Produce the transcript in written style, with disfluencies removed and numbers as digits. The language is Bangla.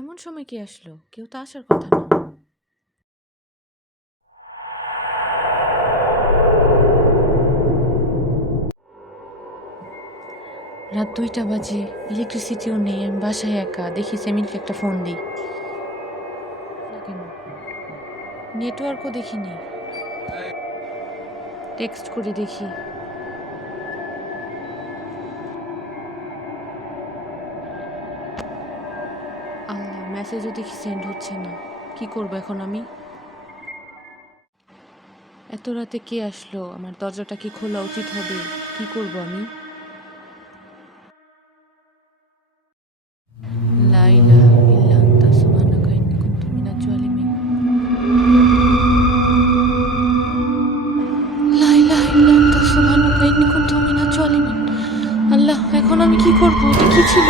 এমন সময় কে আসলো? কেউ তো আসার কথা না। রাত 2টা বাজে, ইলেকট্রিসিটিও নেই, আমি বাসায় একা। দেখি সেমিনকে একটা ফোন দিই। না কেন? নেটওয়ার্কও দেখিনি। টেক্সট করে দেখি। আল্লাহ, মেসেজও দেখি সেন্ড হচ্ছে না। কি করবো এখন আমি? এত রাতে কে আসলো? আমার দরজাটা কি খোলা উচিত হবে? কি করব আমি? লা ইলাহা ইল্লা আনতা সুবহানাকা ইন্নী কুনতু মিনাজ জালিমিন। লা ইলাহা ইল্লা আনতা সুবহানাকা ইন্নী কুনতু মিনাজ জালিমিন। আল্লাহ, এখন আমি কি করব? এটা কি ছিল?